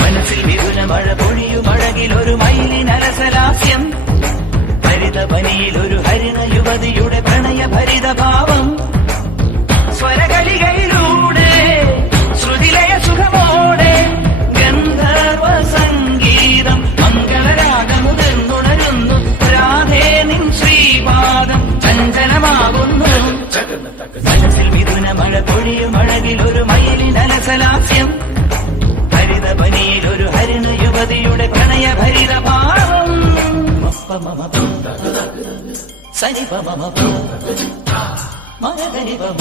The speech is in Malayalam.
മനസ്സിൽ വിപുല മഴ പൊഴിയുമഴകിലൊരു മയിലിനരസലാസ്യം, ഹരിതവനിയിലൊരു ഹരിണ യുവതിയുടെ പ്രണയഭരിത ഭാവം, സ്വരകളികയിലൂടെ ശ്രുതിലയ സുഖമോടെ ഗന്ധർവ സംഗീതം മംഗളരാഗമുതിർന്നുണരുന്നു. രാധേ നിൻ ശ്രീപാദം ചഞ്ചലമാകുന്നു. മനസ്സിൽ മിഥുന മഴ പൊഴിയുമഴകിലൊരു മയിലിനരസലാസ്യം, ഹരിതവനിയിലൊരു ഹരിണ യുവതിയുടെ പ്രണയഭരിത ഭാവം. സനിപ മമ മരകനിപ മ